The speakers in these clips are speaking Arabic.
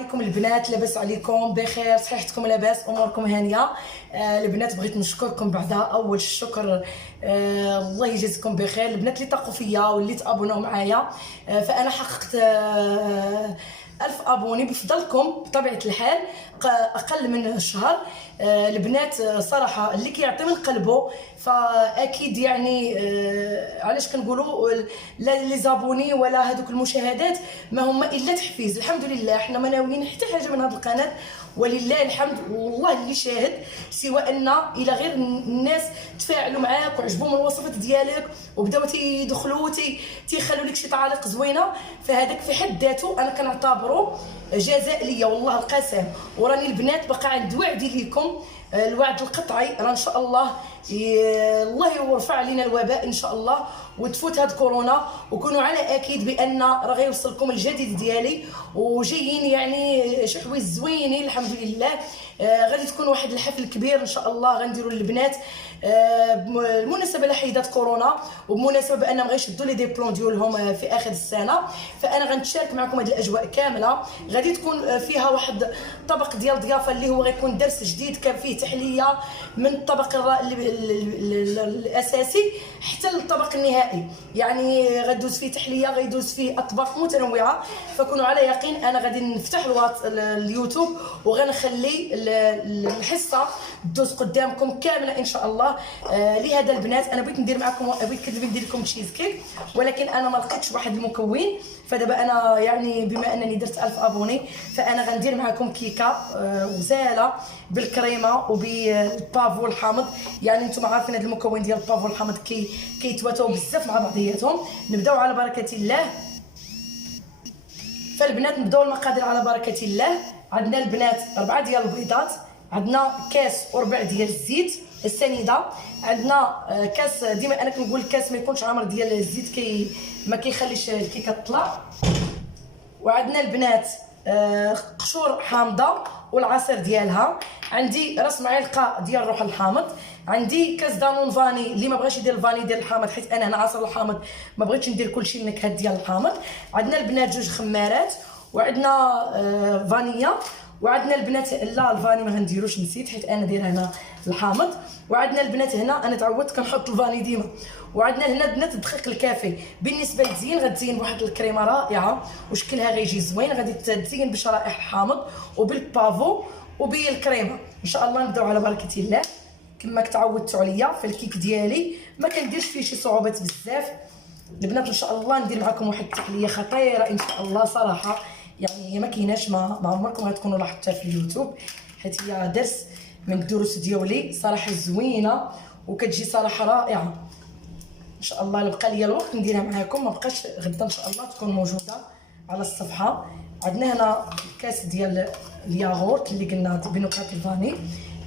عليكم البنات، لاباس عليكم؟ بخير؟ صحيحتكم لاباس؟ اموركم هانيه؟ البنات بغيت نشكركم بعدا اول الشكر. الله يجازيكم بخير البنات اللي طاقوا فيا واللي تابوناو معايا. فانا حققت 1000 ابوني بفضلكم بطبيعه الحال، اقل من شهر. البنات صراحه اللي كيعطي من قلبه فاكيد يعني علاش كنقولوا لي زابوني ولا هذوك المشاهدات ما هما الا تحفيز. الحمد لله حنا ما ناويين حتى حاجه من هذه القناه ولله الحمد، والله اللي شاهد، سوى ان الى غير الناس تفاعلوا معاك وعجبهم الوصفات ديالك وبداو تيدخلوا تيخلوا لك شي تعاليق زوينه، فهذاك في حد ذاته انا كنعتبره جزاء ليا والله القسم. وراني البنات باقا عند وعدي لكم، الوعد القطعي راه ان شاء الله الله يرفع علينا الوباء ان شاء الله وتفوت هاد كورونا، وكونوا على اكيد بان راه غيوصلكم الجديد ديالي وجايين يعني شي حوايج زوينين الحمد لله. غادي تكون واحد الحفل كبير ان شاء الله غنديروا للبنات بالمناسبه لحيدات كورونا، وبمناسبه بانهم غيشدوا لي دي بلون ديالهم في اخر السنه. فانا غنتشارك معكم هذه الاجواء كامله. غادي تكون فيها واحد طبق ديال ضيافه اللي هو غيكون درس جديد، كان فيه تحليه من الطبق الاساسي حتى للطبق النهائي، يعني غدوز فيه تحليه، غيدوز فيه اطباق متنوعه. فكونوا على يقين انا غادي نفتح اليوتيوب وغنخلي الحصه تدوز قدامكم كامله ان شاء الله. لهذا البنات انا بغيت ندير معكم، بغيت ندير لكم تشيز كيك، ولكن انا ما لقيتش واحد المكون. فدابا انا يعني بما انني درت 1000 ابوني فانا غندير معكم كيكه غزاله بالكريمه وبالبافو الحامض. يعني نتوما عارفين هذا المكون ديال البافو الحامض كيتواتاو بزاف مع بعضياتهم. نبداو على بركه الله. فالبنات نبداو المقادير على بركه الله. عندنا البنات 4 ديال البيضات، عندنا كاس وربع ديال الزيت السنيده، عندنا كاس، ديما انا كنقول الكاس ما يكونش عامر ديال الزيت ما كيخليش الكيكه تطلع. وعندنا البنات قشور حامضه والعصير ديالها، عندي راس معلقه ديال الروح الحامض، عندي كاس دانون فاني اللي ما بغاش يدير الفاني ديال الحامض حيت انا هنا عصير الحامض ما بغيتش ندير كلشي النكهات ديال الحامض. عندنا البنات 2 خمارات، وعندنا فانيا، وعندنا البنات لا الفاني ما غنديروش نسيت حيت انا دايره هنا الحامض. وعندنا البنات هنا انا تعودت كنحط الفاني ديما. وعندنا هنا البنات الدقيق الكافي. بالنسبه للتزيين غتزين بواحد الكريمه رائعه وشكلها غيجي زوين، غادي تزين بشرائح الحامض وبالبافو وبالكريمه ان شاء الله. نبداو على بركه الله. كما تعودتوا عليا في الكيك ديالي ما كنديرش فيه شي صعوبات بزاف البنات. ان شاء الله ندير معكم واحد التحليه خطيره ان شاء الله صراحه، يعني هي ما كايناش، ما عمركم غتكونوا لاحظتوها في اليوتيوب حيت هي درس من الدروس ديالي صراحه زوينه وكتجي صراحه رائعه ان شاء الله. لو بقى ليا الوقت نديرها معكم، ما بقاش غدا ان شاء الله تكون موجوده على الصفحه. عندنا هنا الكاس ديال الياغورت اللي قلنا بنكهه الفاني،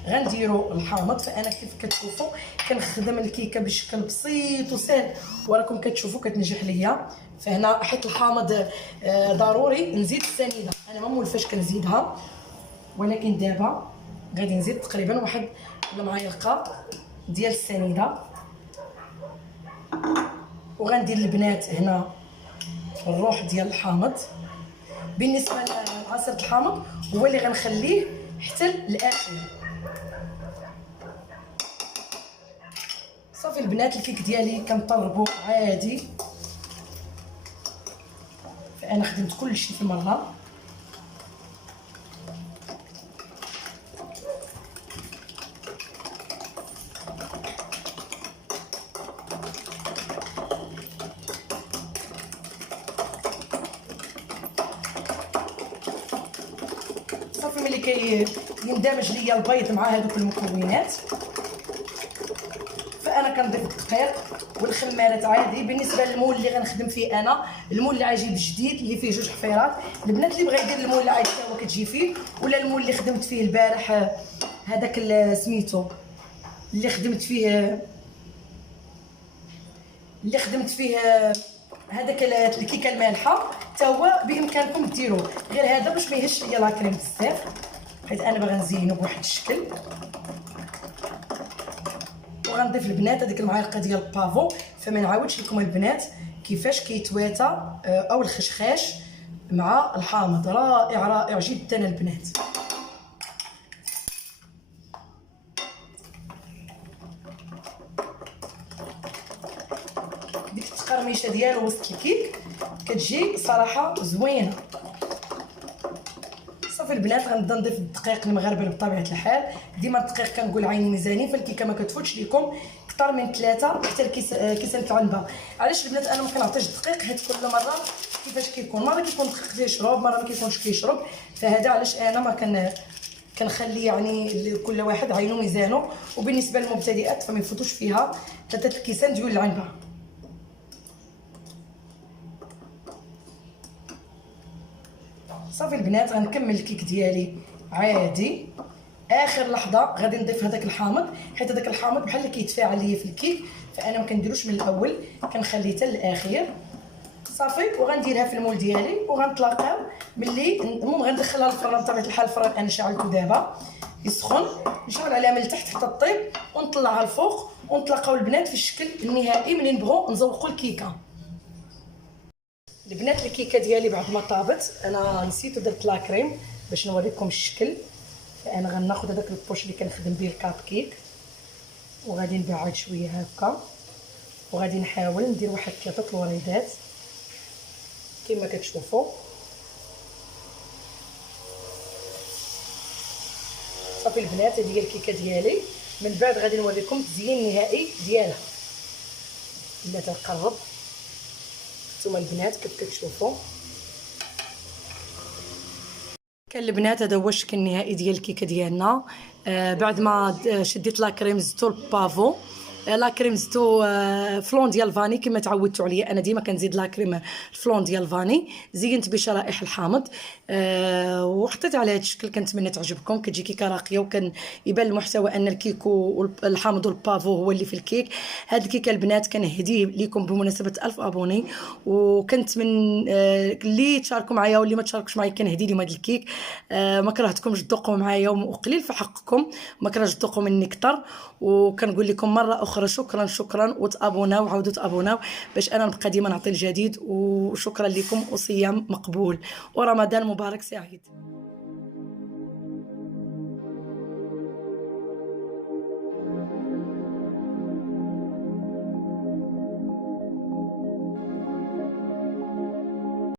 غنديروا الحامض. فانا كيف كتشوفوا كنخدم الكيكه بشكل بسيط وسهل وراكم كتشوفوا كتنجح ليا. فهنا حيت الحامض ضروري نزيد السنيده، انا ما مولفاش كنزيدها، ولكن دابا غادي نزيد تقريبا واحد المعلقه ديال السنيده. وغندير البنات هنا الروح ديال الحامض. بالنسبه لعصير الحامض هو اللي غنخليه حتى الاخر. صافي البنات الكيك ديالي كنطربو عادي، فانا خدمت كلشي في مره. صافي ملي كيندمج ليا البيض مع هذوك المكونات فانا كنضيف الدقيق والخمارات عادي. بالنسبه للمول اللي غنخدم فيه انا، المول اللي غيجيب جديد اللي فيه 2 حفيرات. البنات اللي بغى يدير المول اللي عادي هو كتجي فيه، ولا المول اللي خدمت فيه البارح هذاك سميتو اللي خدمت فيه هذاك الكيكه المالحه، حتى هو بامكانكم ديروه، غير هذا باش ما يهش ليا لاكريم بزاف حيت انا باغا نزينو بواحد الشكل. وغنضيف البنات هذيك المعلقه ديال البافو. فما نعاودش لكم البنات كيفاش كيتواتا او الخشخاش مع الحامض. رائع رائع جدا البنات. ديك التقرميشه ديالو وسط الكيك كتجي صراحه زوينه. صافي البنات غنبدا نضيف الدقيق المغربي بطبيعه الحال. ديما الدقيق كنقول عيني ميزاني، فالكيكه ما كتفوتش لكم اكثر من 3 حتى كيسان العنبه. علاش البنات انا ما كنعطيش الدقيق؟ حيت كل مره كيفاش كيكون، مره كيكون الدقيق تيشرب، مره ما كيكونش كيشرب، فهذا علاش انا ما كنخلي يعني كل واحد عينو ميزانو. وبالنسبه للمبتدئات فما يفوتوش فيها 3 كيسان ديال العنبه. صافي البنات غنكمل الكيك ديالي عادي. اخر لحظه غادي نضيف هذاك الحامض، حيت هذاك الحامض بحال اللي كيتفاعل ليا في الكيك، فانا ما كنديروش من الاول، كنخليه حتى الاخير. صافي وغنديرها في المول ديالي وغنتلاقاو ملي المهم غندخلها للفران بطبيعه الحال. الفران انا شعلته دابا يسخن، نشعل عليها من التحت حتى طيب ونطلعها الفوق، ونتلاقاو البنات في الشكل النهائي منين نبغوا نزوقوا الكيكه. البنات الكيكه ديالي بعد ما طابت انا نسيت ودرت لاكريم باش نوريكم الشكل. فانا غناخذ هذاك البوش اللي كنخدم به الكاب كيك وغادي نبعد شويه هكا، وغادي نحاول ندير واحد 3 الوريدات كما كتشوفوا. صافي البنات هذه هي الكيكه ديالي. من بعد غادي نوريكم التزيين النهائي ديالها. بلا تنقرب نتوما البنات كيف كتشوفوا. كان البنات هذا هو الشكل النهائي ديال الكيكه ديالنا. بعد ما شديت لاكريم زدتو البافو، لاكريم زدتو فلون ديال الفاني كما تعودتوا عليا. انا ديما كنزيد لاكريم الفلون ديال الفاني. زينت بشرائح الحامض وحطيت على هذا الشكل. كنتمنى تعجبكم. كتجي كيكه راقيه وكان يبان المحتوى ان الكيك والحامض والبافو هو اللي في الكيك. هاد الكيكه البنات كنهديه لكم بمناسبه 1000 ابوني، وكنت من اللي تشاركوا معايا واللي ما تشاركوش معايا كنهدي لهم هاد الكيك. ما كرهتكمش تذوقوا معايا وقليل في حقكم، ما كرهتش تذوقوا مني كثر. وكنقول لكم مره اخرى شكرا شكرا، وتابوناو وعاودوا تابوناو باش انا نبقى ديما نعطي الجديد. وشكرا لكم وصيام مقبول ورمضان مبارك سعيد.